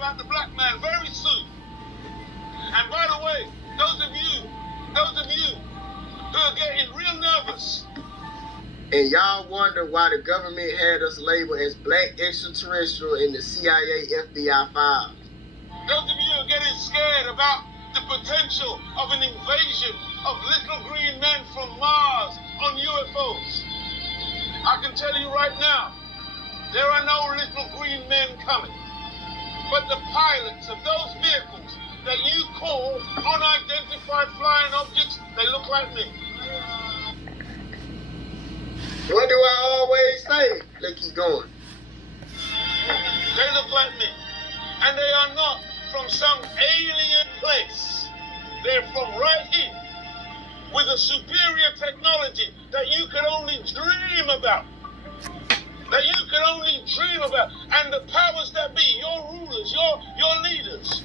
about the black man very soon. And by the way, those of you who are getting real nervous, and y'all wonder why the government had us labeled as black extraterrestrial in the CIA FBI files. Those of you who are getting scared about the potential of an invasion of little green men from Mars on UFOs, I can tell you right now, there are no little green men coming. But the pilots of those vehicles that you call unidentified flying objects, they look like me. What do I always say? Look, he's going. They look like me. And they are not from some alien place. They're from right here with a superior technology that you could only dream about. That you could only dream about. And the powers that be, your rulers, your leaders,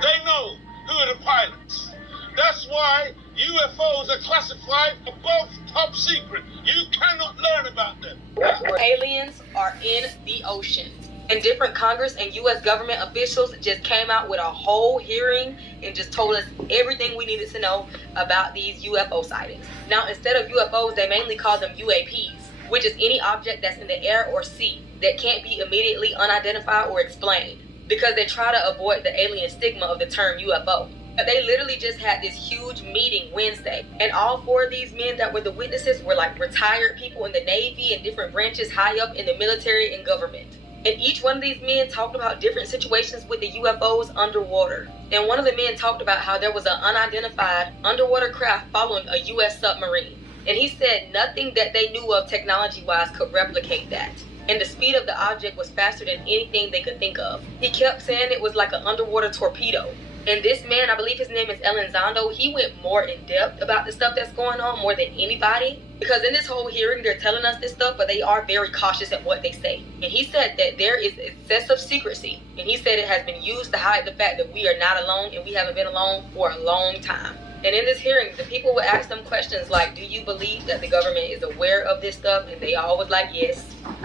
they know who are the pilots. That's why UFOs are classified above top secret. You cannot learn about them. Aliens are in the ocean. And different Congress and U.S. government officials just came out with a whole hearing and just told us everything we needed to know about these UFO sightings. Now, instead of UFOs, they mainly call them UAPs, which is any object that's in the air or sea that can't be immediately unidentified or explained, because they try to avoid the alien stigma of the term UFO. They literally just had this huge meeting Wednesday, and all four of these men that were the witnesses were like retired people in the Navy and different branches high up in the military and government. And each one of these men talked about different situations with the UFOs underwater. And one of the men talked about how there was an unidentified underwater craft following a U.S. submarine. And he said nothing that they knew of technology-wise could replicate that. And the speed of the object was faster than anything they could think of. He kept saying it was like an underwater torpedo. And this man, I believe his name is Elizondo, he went more in depth about the stuff that's going on more than anybody. Because in this whole hearing, they're telling us this stuff, but they are very cautious at what they say. And he said that there is excessive secrecy. And he said it has been used to hide the fact that we are not alone and we haven't been alone for a long time. And in this hearing, the people would ask them questions like, do you believe that the government is aware of this stuff? And they all was like, yes.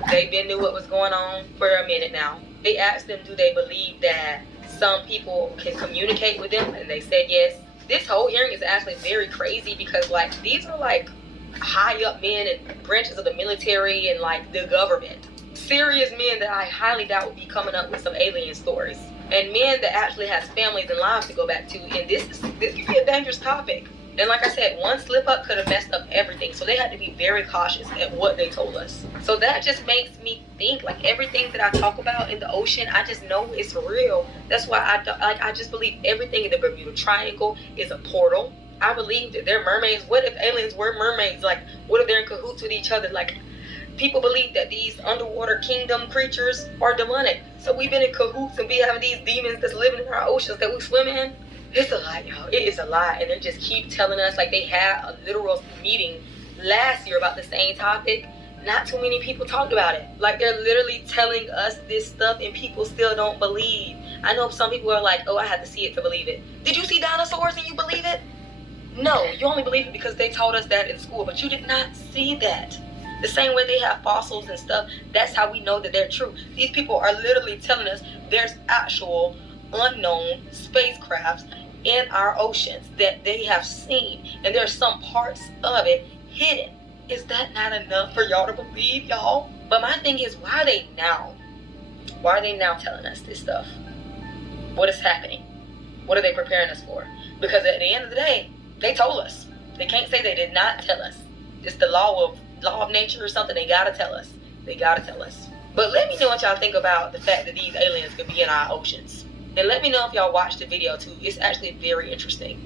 They've been knew what was going on for a minute now. They asked them, do they believe that some people can communicate with them? And they said yes. This whole hearing is actually very crazy because like these are like high up men and branches of the military and like the government. Serious men that I highly doubt would be coming up with some alien stories. And men that actually has families and lives to go back to. And this could be a dangerous topic. And like I said, one slip up could have messed up everything. So they had to be very cautious at what they told us. So that just makes me think like everything that I talk about in the ocean, I just know it's real. That's why I just believe everything in the Bermuda Triangle is a portal. I believe that they're mermaids. What if aliens were mermaids? Like, what if they're in cahoots with each other? Like, people believe that these underwater kingdom creatures are demonic. So we've been in cahoots and be having these demons that's living in our oceans that we swim in. It's a lot, y'all. It is a lot. And they just keep telling us, like they had a literal meeting last year about the same topic. Not too many people talked about it. Like they're literally telling us this stuff and people still don't believe. I know some people are like, oh, I had to see it to believe it. Did you see dinosaurs and you believe it? No, you only believe it because they told us that in school, but you did not see that. The same way they have fossils and stuff, that's how we know that they're true. These people are literally telling us there's actual unknown spacecrafts in our oceans that they have seen, and there's some parts of it hidden. Is that not enough for y'all to believe, y'all? But my thing is, why are they now telling us this stuff? What is happening? What are they preparing us for? Because at the end of the day, they told us. They can't say they did not tell us. It's the law of nature or something. They gotta tell us. They gotta tell us. But let me know what y'all think about the fact that these aliens could be in our oceans. And let me know if y'all watched the video too. It's actually very interesting.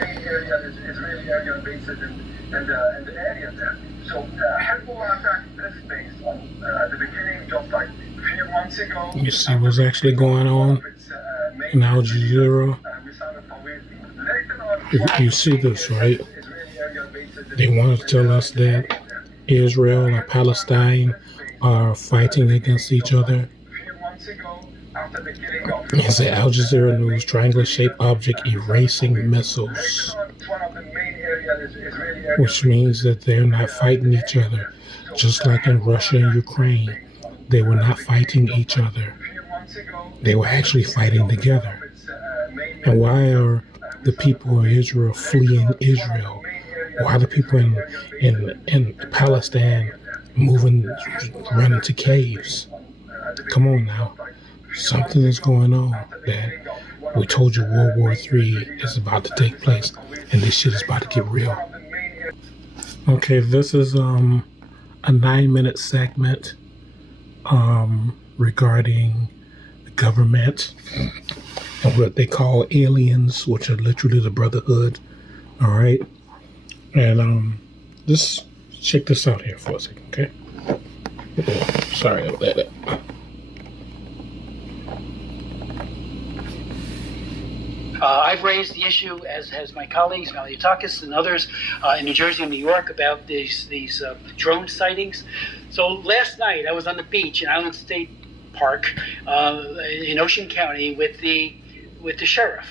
Area is really area based and the area there. So Hezbollah attacked this base at the beginning, just like a few months ago. You see what's actually going on in Al Jazeera. You see this, right? They want to tell us that Israel and Palestine are fighting against each other. It's the Al Jazeera News, triangular-shaped object erasing missiles, which means that they're not fighting each other, just like in Russia and Ukraine. They were not fighting each other. They were actually fighting together. And why are the people of Israel fleeing Israel? Why are the people in Palestine running to caves? Come on now. Something is going on, Dad. We told you World War III is about to take place, and this shit is about to get real. Okay, this is a 9-minute segment regarding the government and what they call aliens, which are literally the Brotherhood. All right, and just check this out here for a second, okay? Sorry about that. I've raised the issue, as has my colleagues, Maliotakis and others in New Jersey and New York, about these drone sightings. So last night I was on the beach in Island State Park in Ocean County with the sheriff.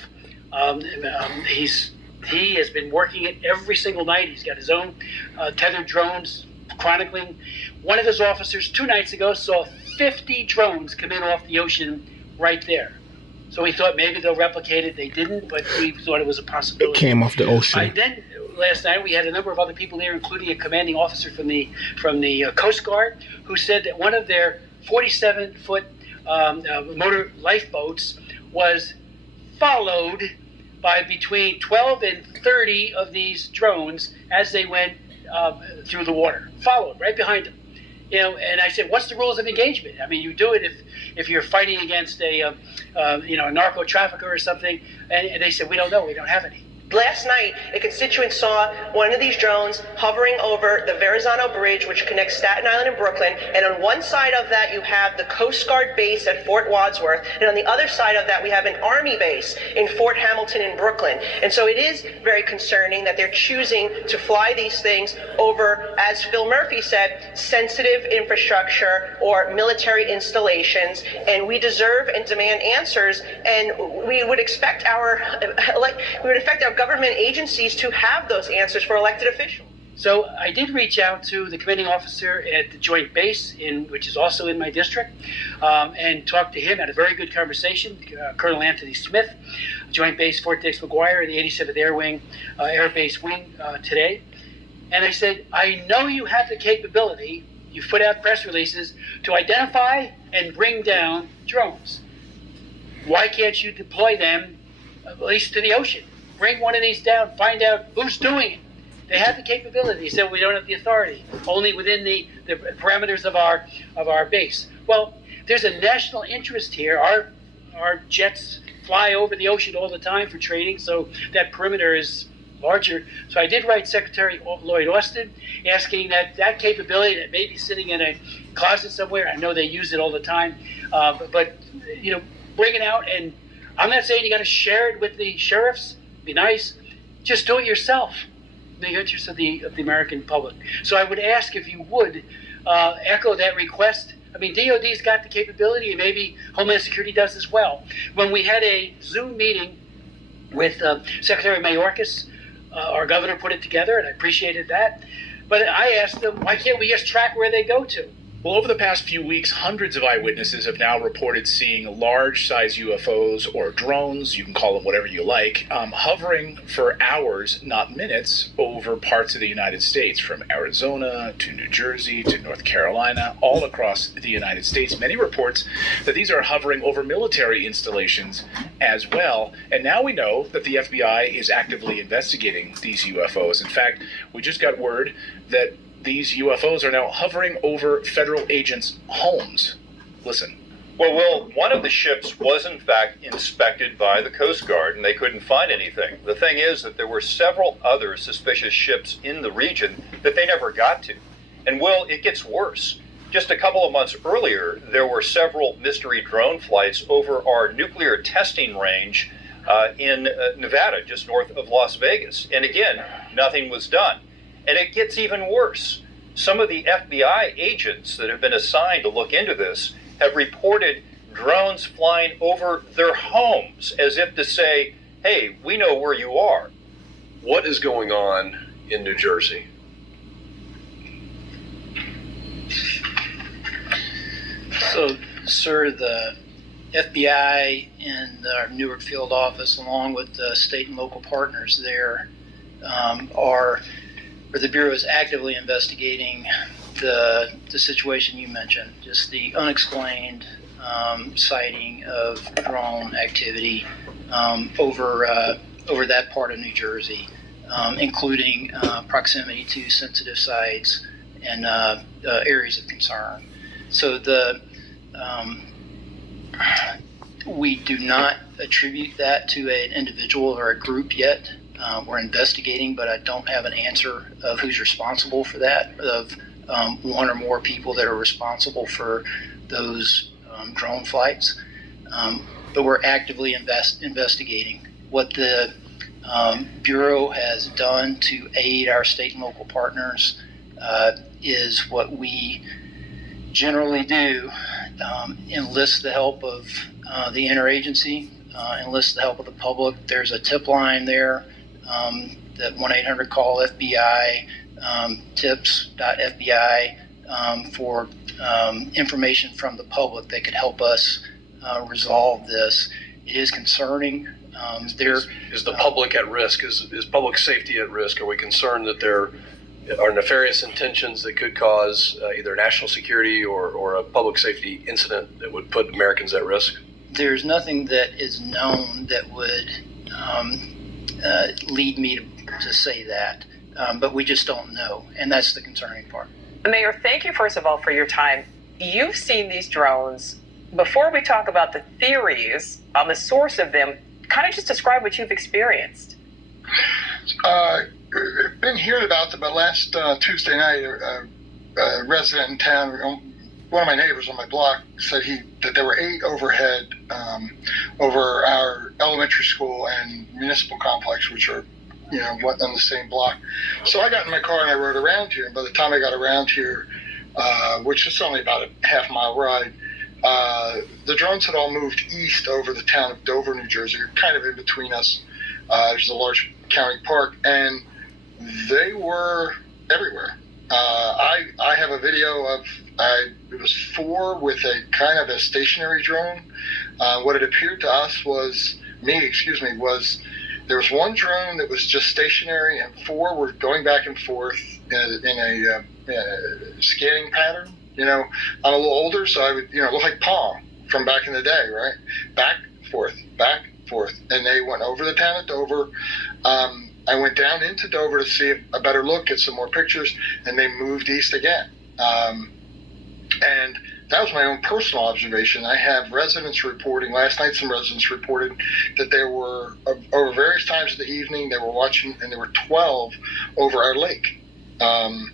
He has been working it every single night. He's got his own tethered drones chronicling. One of his officers 2 nights ago saw 50 drones come in off the ocean right there. So we thought maybe they'll replicate it. They didn't, but we thought it was a possibility. It came off the ocean. Then last night we had a number of other people there, including a commanding officer from the Coast Guard, who said that one of their 47-foot motor lifeboats was followed by between 12 and 30 of these drones as they went through the water, followed right behind them. You know, and I said, "What's the rules of engagement? I mean, you do it if you're fighting against a narco trafficker or something." And they said, "We don't know. We don't have any." Last night, a constituent saw one of these drones hovering over the Verrazano Bridge, which connects Staten Island and Brooklyn. And on one side of that, you have the Coast Guard base at Fort Wadsworth. And on the other side of that, we have an Army base in Fort Hamilton in Brooklyn. And so it is very concerning that they're choosing to fly these things over, as Phil Murphy said, sensitive infrastructure or military installations. And we deserve and demand answers. And we would expect our government agencies to have those answers for elected officials. So I did reach out to the commanding officer at the Joint Base, which is also in my district, and talked to him. Had a very good conversation, Colonel Anthony Smith, Joint Base Fort Dix McGuire, the 87th Air Wing, Air Base Wing today. And I said, I know you have the capability, you put out press releases, to identify and bring down drones. Why can't you deploy them, at least to the ocean? Bring one of these down, find out who's doing it. They have the capability. He said, we don't have the authority, only within the parameters of our base. Well, there's a national interest here. Our jets fly over the ocean all the time for training, so that perimeter is larger. So I did write Secretary Lloyd Austin asking that capability that may be sitting in a closet somewhere. I know they use it all the time, but bring it out. And I'm not saying you got to share it with the sheriffs. Be nice. Just do it yourself in the interest of the American public. So I would ask if you would echo that request. I mean, DOD's got the capability, and maybe Homeland Security does as well. When we had a Zoom meeting with Secretary Mayorkas, our governor put it together, and I appreciated that. But I asked them, why can't we just track where they go to? Well, over the past few weeks, hundreds of eyewitnesses have now reported seeing large-size UFOs or drones, you can call them whatever you like, hovering for hours, not minutes, over parts of the United States, from Arizona to New Jersey to North Carolina, all across the United States. Many reports that these are hovering over military installations as well. And now we know that the FBI is actively investigating these UFOs. In fact, we just got word that these UFOs are now hovering over federal agents' homes. Listen. Well, Will, one of the ships was in fact inspected by the Coast Guard, and they couldn't find anything. The thing is that there were several other suspicious ships in the region that they never got to. And Will, it gets worse. Just a couple of months earlier, there were several mystery drone flights over our nuclear testing range in Nevada, just north of Las Vegas. And again, nothing was done. And it gets even worse. Some of the FBI agents that have been assigned to look into this have reported drones flying over their homes as if to say, hey, we know where you are. What is going on in New Jersey? So, sir, the FBI in our Newark field office, along with the state and local partners there, the Bureau is actively investigating the situation you mentioned, just the unexplained sighting of drone activity over that part of New Jersey, including proximity to sensitive sites and areas of concern. So we do not attribute that to an individual or a group yet. We're investigating, but I don't have an answer of who's responsible for that, of one or more people that are responsible for those drone flights. But we're actively investigating. What the Bureau has done to aid our state and local partners is what we generally do, enlist the help of the interagency, enlist the help of the public. There's a tip line there, that 1-800-CALL FBI, tips.fbi, for information from the public that could help us resolve this. It is concerning. Is the public at risk? Is public safety at risk? Are we concerned that there are nefarious intentions that could cause either national security or a public safety incident that would put Americans at risk? There's nothing that is known that would lead me to say that, but we just don't know, and that's the concerning part. Mayor, thank you first of all for your time. You've seen these drones. Before we talk about the theories on the source of them, kind of just describe what you've experienced. Been hearing about them, but last Tuesday night, a resident in town, one of my neighbors on my block, said that there were 8 overhead over our elementary school and municipal complex, which are, on the same block. So I got in my car and I rode around here. And by the time I got around here, which is only about a half-mile ride, the drones had all moved east over the town of Dover, New Jersey, kind of in between us. There's a large county park, and they were everywhere. I have a video of it was 4 with a kind of a stationary drone. What it appeared to us was there was one drone that was just stationary, and 4 were going back and forth in a scanning pattern. I'm a little older, so I would, look like Pong from back in the day, right? Back, forth, and they went over the town of Dover. I went down into Dover to see a better look, get some more pictures, and they moved east again. And that was my own personal observation. I have residents reporting, last night some residents reported that there were, over various times of the evening, they were watching, and there were 12 over our lake. And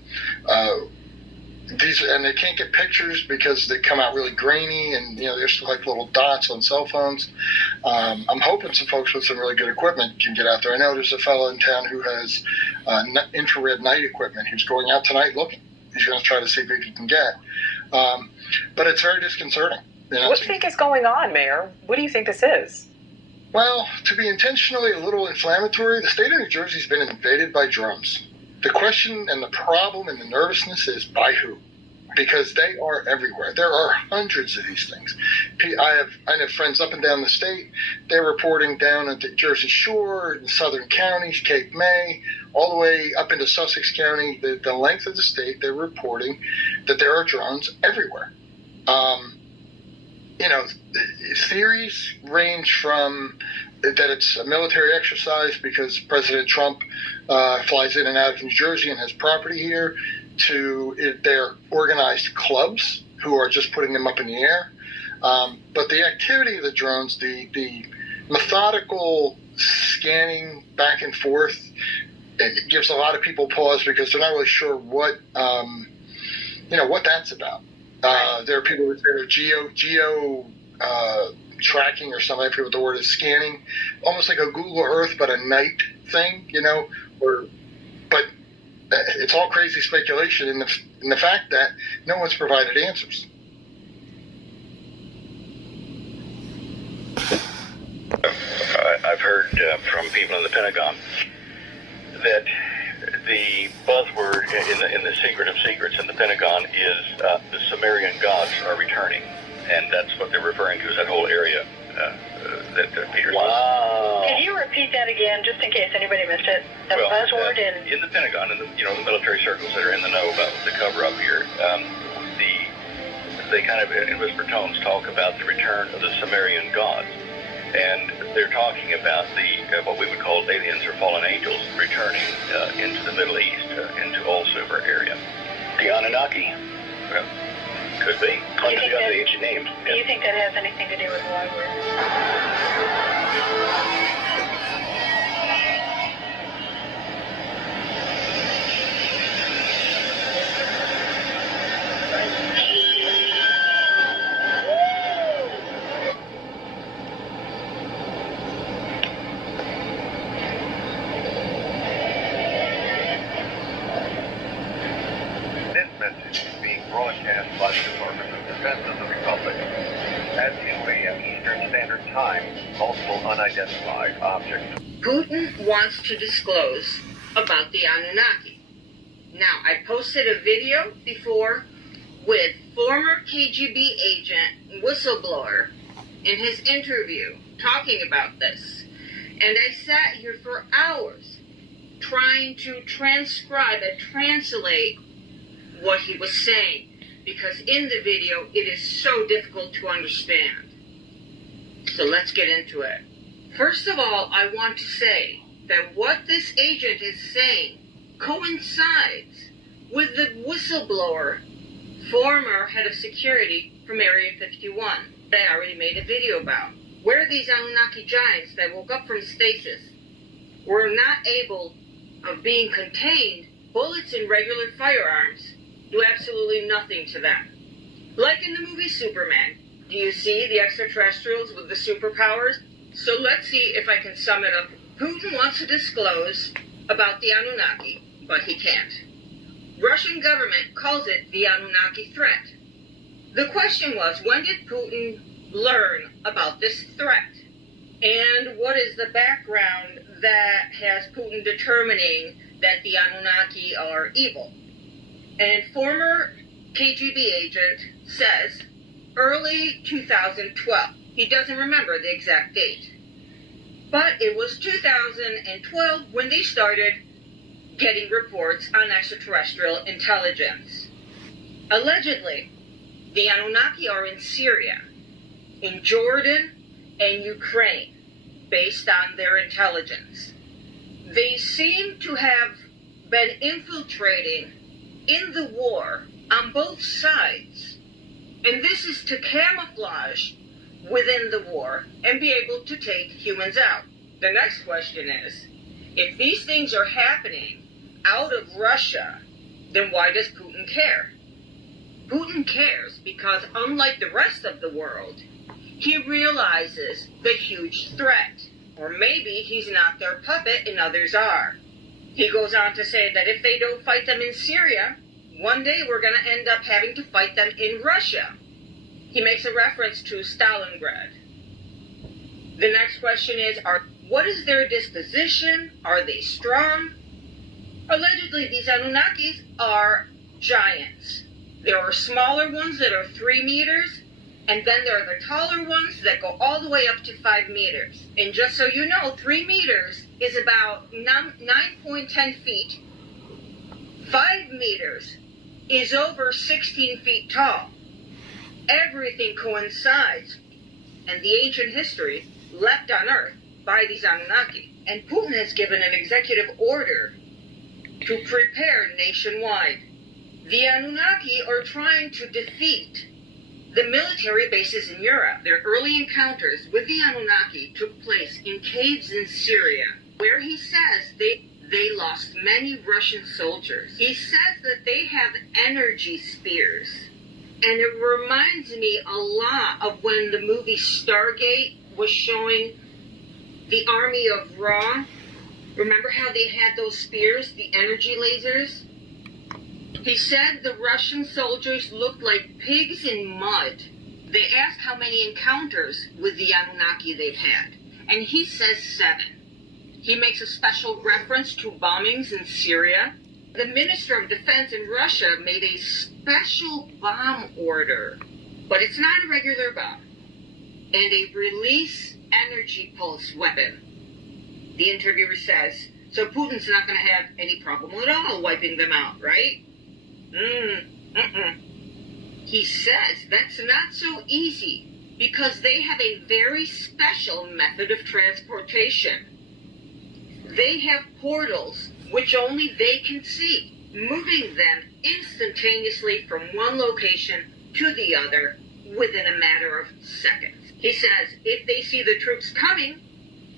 they can't get pictures because they come out really grainy, and they're still like little dots on cell phones. I'm hoping some folks with some really good equipment can get out there. I know there's a fellow in town who has infrared night equipment. He's going out tonight looking. He's going to try to see if he can get. But it's very disconcerting. What do you think is going on, Mayor? What do you think this is? Well, to be intentionally a little inflammatory, the state of New Jersey's been invaded by drones. The question and the problem and the nervousness is by who? Because they are everywhere. There are hundreds of these things. I have friends up and down the state. They're reporting down at the Jersey Shore, in southern counties, Cape May, all the way up into Sussex County. The length of the state, they're reporting that there are drones everywhere. Theories range from that it's a military exercise because President Trump flies in and out of New Jersey and has property here, to they're organized clubs who are just putting them up in the air. But the activity of the drones, the methodical scanning back and forth, it gives a lot of people pause because they're not really sure what that's about. There are people who say they're geo tracking or something. I forget what the word is. Scanning, almost like a Google Earth, but a night thing, but it's all crazy speculation in the fact that no one's provided answers. I've heard from people in the Pentagon that the buzzword in the secret of secrets in the Pentagon is the Sumerian gods are returning, and that's what they're referring to as that whole area that Peter. Wow. Can you repeat that again, just in case anybody missed it? The buzzword in the Pentagon, in the the military circles that are in the know about the cover-up here, they kind of in whisper tones talk about the return of the Sumerian gods, and they're talking about the what we would call aliens or fallen angels returning into the Middle East, into all-silver area. The Anunnaki. Well, could be. Under the other ancient names. Do you think that has anything to do with why we're... Broadcast by the Department of Defense of the Republic. At 2 a.m. Eastern Standard Time, multiple unidentified objects. Putin wants to disclose about the Anunnaki. Now, I posted a video before with former KGB agent, whistleblower, in his interview talking about this. And I sat here for hours trying to transcribe and translate what he was saying, because in the video it is so difficult to understand. So let's get into it. First of all, I want to say that what this agent is saying coincides with the whistleblower, former head of security from Area 51, that I already made a video about, where these Anunnaki giants that woke up from stasis were not able of being contained. Bullets in regular firearms do absolutely nothing to them. Like in the movie Superman, do you see the extraterrestrials with the superpowers? So let's see if I can sum it up. Putin wants to disclose about the Anunnaki, but he can't. Russian government calls it the Anunnaki threat. The question was, when did Putin learn about this threat? And what is the background that has Putin determining that the Anunnaki are evil? And former KGB agent says early 2012. He doesn't remember the exact date. But it was 2012 when they started getting reports on extraterrestrial intelligence. Allegedly, the Anunnaki are in Syria, in Jordan, and Ukraine, based on their intelligence. They seem to have been infiltrating in the war on both sides, and this is to camouflage within the war and be able to take humans out. The next question is, if these things are happening out of Russia, then why does Putin care? Putin cares because, unlike the rest of the world, he realizes the huge threat. Or maybe he's not their puppet and others are. He goes on to say that if they don't fight them in Syria, one day we're going to end up having to fight them in Russia. He makes a reference to Stalingrad. The next question is, what is their disposition? Are they strong? Allegedly, these Anunnakis are giants. There are smaller ones that are 3 meters, and then there are the taller ones that go all the way up to 5 meters. And just so you know, 3 meters is about 9.10 feet. 5 meters is over 16 feet tall. Everything coincides. And the ancient history left on Earth by these Anunnaki. And Putin has given an executive order to prepare nationwide. The Anunnaki are trying to defeat the military bases in Europe. Their early encounters with the Anunnaki took place in caves in Syria, where he says they lost many Russian soldiers. He says that they have energy spears. And it reminds me a lot of when the movie Stargate was showing the army of Ra. Remember how they had those spears, the energy lasers? He said the Russian soldiers looked like pigs in mud. They asked how many encounters with the Anunnaki they've had, and he says 7. He makes a special reference to bombings in Syria. The Minister of Defense in Russia made a special bomb order, but it's not a regular bomb. and a release energy pulse weapon. The interviewer says, so Putin's not going to have any problem at all wiping them out, right? He says that's not so easy because they have a very special method of transportation. They have portals which only they can see, moving them instantaneously from one location to the other within a matter of seconds. He says if they see the troops coming,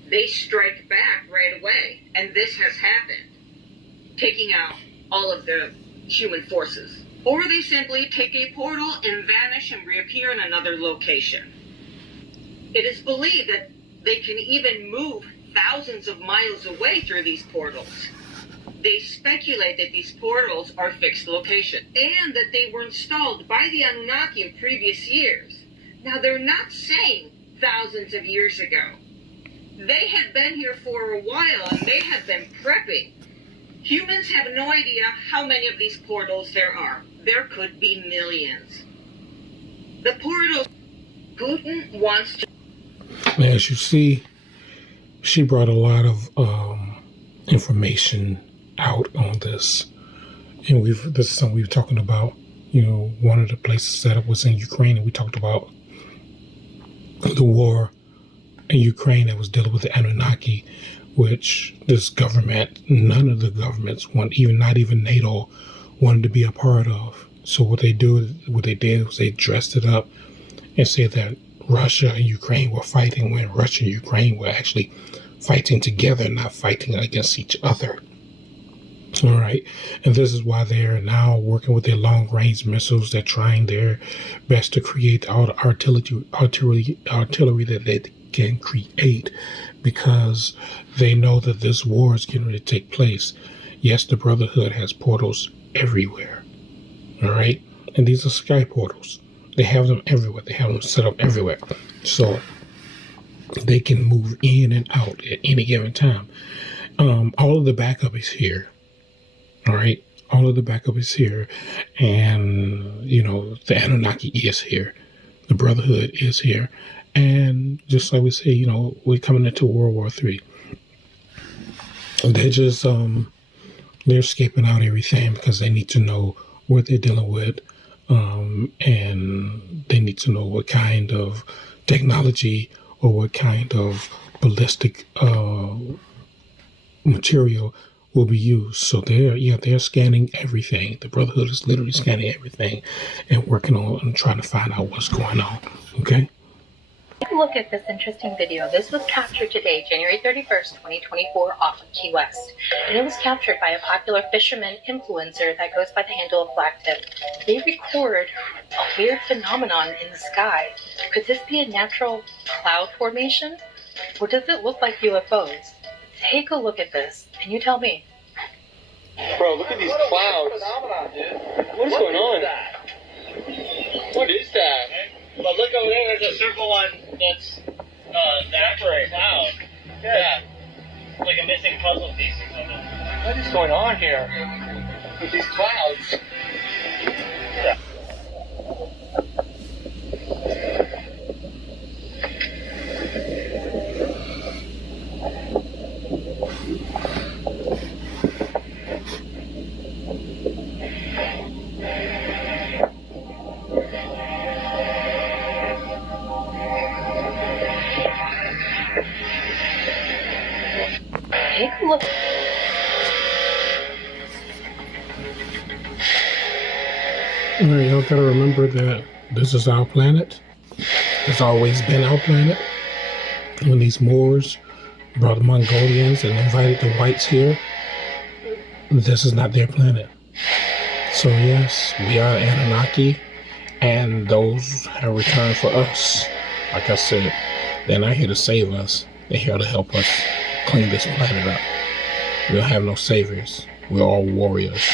they strike back right away, and this has happened, taking out all of the human forces. Or they simply take a portal and vanish and reappear in another location. It is believed that they can even move thousands of miles away through these portals. They speculate that these portals are fixed location and that they were installed by the Anunnaki in previous years. Now, they're not saying thousands of years ago. They have been here for a while and they have been prepping. Humans have no idea how many of these portals there are. There could be millions. The portals Putin wants to... As you see, she brought a lot of information out on this. And this is something we were talking about. You know, one of the places that was in Ukraine, and we talked about the war in Ukraine that was dealing with the Anunnaki, which this government, none of the governments not even NATO, wanted to be a part of. So what they did was they dressed it up and said that Russia and Ukraine were fighting when Russia and Ukraine were actually fighting together, not fighting against each other. All right. And this is why they're now working with their long-range missiles. They're trying their best to create all the artillery that they can create, because they know that this war is getting ready to take place. Yes, the Brotherhood has portals everywhere. All right. And these are sky portals. They have them everywhere. They have them set up everywhere. So they can move in and out at any given time. All of the backup is here. All right. All of the backup is here. And, you know, the Anunnaki is here. The Brotherhood is here. And just like we say, you know, we're coming into World War III. They're just, they're escaping out everything because they need to know what they're dealing with. And they need to know what kind of technology or what kind of ballistic material will be used. So they're scanning everything. The Brotherhood is literally scanning everything and working on and trying to find out what's going on. Okay? Take a look at this interesting video. This was captured today, January 31st, 2024, off of Key West. And it was captured by a popular fisherman influencer that goes by the handle of Blacktip. They record a weird phenomenon in the sky. Could this be a natural cloud formation? Or does it look like UFOs? Take a look at this, and you tell me. Bro, look at these clouds. What is going on? What is that? But look over there, there's a circle one that's the actual cloud. Yeah. Like a missing puzzle piece or something. What is going on here with these clouds? Yeah. Take a look. All right, y'all gotta remember that this is our planet. It's always been our planet. When these Moors brought the Mongolians and invited the whites here, this is not their planet. So yes, we are Anunnaki, and those have returned for us. Like I said, they're not here to save us. They're here to help us clean this planet up. We don't have no saviors. We're all warriors.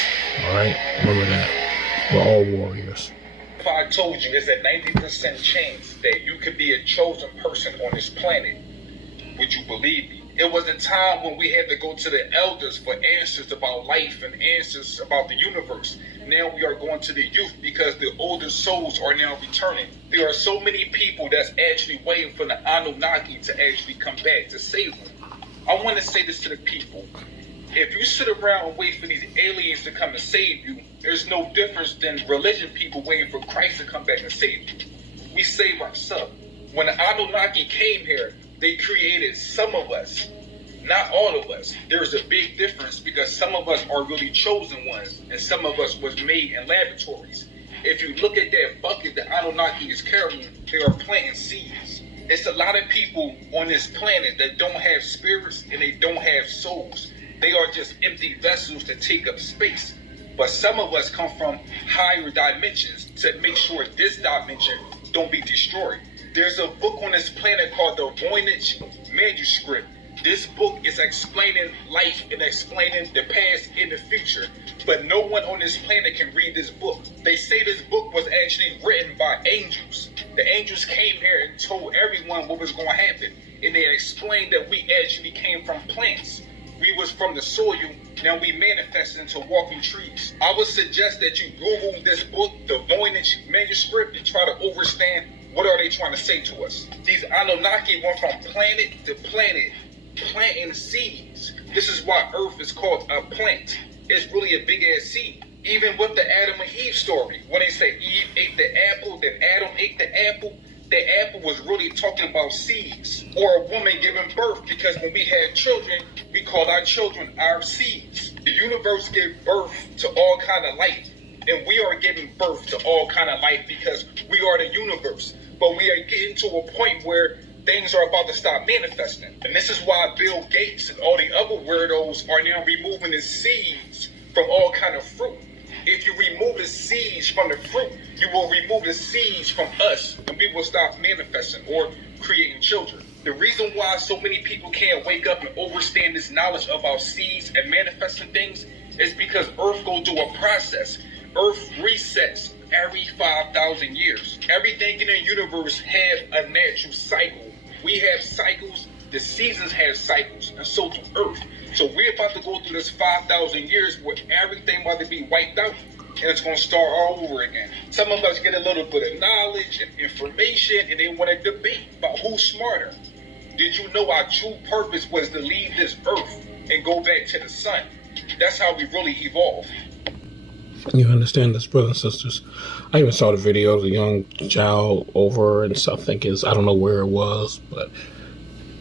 All right? Remember that. We're all warriors. If I told you it's a 90% chance that you could be a chosen person on this planet, would you believe me? It was a time when we had to go to the elders for answers about life and answers about the universe. Now we are going to the youth because the older souls are now returning. There are so many people that's actually waiting for the Anunnaki to actually come back to save them. I want to say this to the people. If you sit around and wait for these aliens to come and save you, there's no difference than religion people waiting for Christ to come back and save you. We save ourselves. When the Anunnaki came here, they created some of us, not all of us. There's a big difference because some of us are really chosen ones and some of us was made in laboratories. If you look at that bucket that Anunnaki is carrying, they are planting seeds. It's a lot of people on this planet that don't have spirits and they don't have souls. They are just empty vessels that take up space. But some of us come from higher dimensions to make sure this dimension don't be destroyed. There's a book on this planet called the Voynich Manuscript. This book is explaining life and explaining the past and the future. But no one on this planet can read this book. They say this book was actually written by angels. The angels came here and told everyone what was going to happen. And they explained that we actually came from plants. We was from the soil, now we manifested into walking trees. I would suggest that you Google this book, the Voynich Manuscript, and try to understand what are they trying to say to us. These Anunnaki went from planet to planet, planting seeds. This is why Earth is called a plant. It's really a big ass seed. Even with the Adam and Eve story, when they say Eve ate the apple, then Adam ate the apple was really talking about seeds or a woman giving birth, because when we had children, we called our children our seeds. The universe gave birth to all kind of life, and we are giving birth to all kind of life because we are the universe. But we are getting to a point where things are about to stop manifesting. And this is why Bill Gates and all the other weirdos are now removing the seeds from all kind of fruit. If you remove the seeds from the fruit, you will remove the seeds from us, and we will stop manifesting or creating children. The reason why so many people can't wake up and understand this knowledge about seeds and manifesting things is because Earth goes through a process. Earth resets every 5,000 years. Everything in the universe has a natural cycle. We have cycles, the seasons have cycles, and so do Earth. So we're about to go through this 5,000 years where everything about to be wiped out, and it's going to start all over again. Some of us get a little bit of knowledge and information, and they want to debate about who's smarter. Did you know our true purpose was to leave this Earth and go back to the sun? That's how we really evolved. You understand this, brothers and sisters? I even saw the video of the young child over and something I don't know where it was, but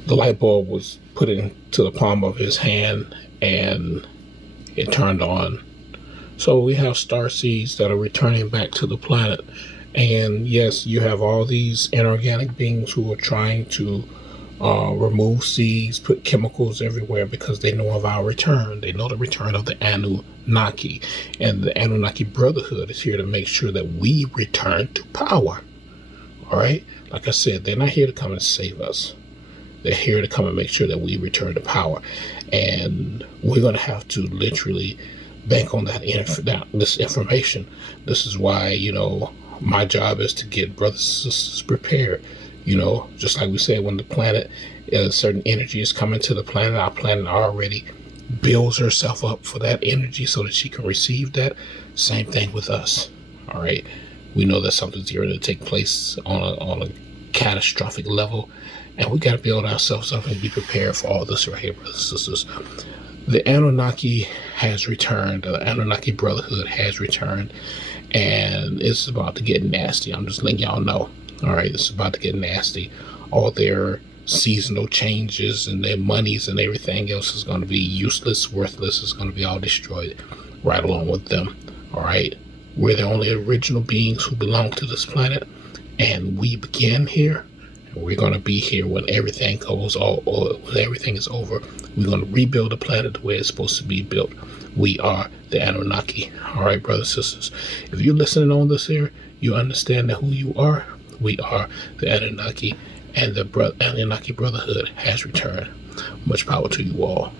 the light bulb was put into the palm of his hand and it turned on. So we have star seeds that are returning back to the planet. And yes, you have all these inorganic beings who are trying to remove seeds, put chemicals everywhere because they know of our return. They know the return of the Anunnaki. And the Anunnaki Brotherhood is here to make sure that we return to power. All right? Like I said, they're not here to come and save us. They're here to come and make sure that we return to power. And we're going to have to literally bank on this information. This is why, my job is to get brothers and sisters prepared. Just like we said, when the planet, certain energy is coming to the planet, our planet already builds herself up for that energy so that she can receive that. Same thing with us. All right. We know that something's going to take place on a catastrophic level. And we got to build ourselves up and be prepared for all this right here, brothers and sisters. The Anunnaki has returned. The Anunnaki Brotherhood has returned. And it's about to get nasty. I'm just letting y'all know. All right, it's about to get nasty. All their seasonal changes and their monies and everything else is going to be useless, worthless. It's going to be all destroyed right along with them. All right, we're the only original beings who belong to this planet. And we begin here. We're going to be here when everything when everything is over. We're going to rebuild the planet the way it's supposed to be built. We are the Anunnaki. All right, brothers and sisters. If you're listening on this here, you understand that who you are. We are the Anunnaki, and the Anunnaki Brotherhood has returned. Much power to you all.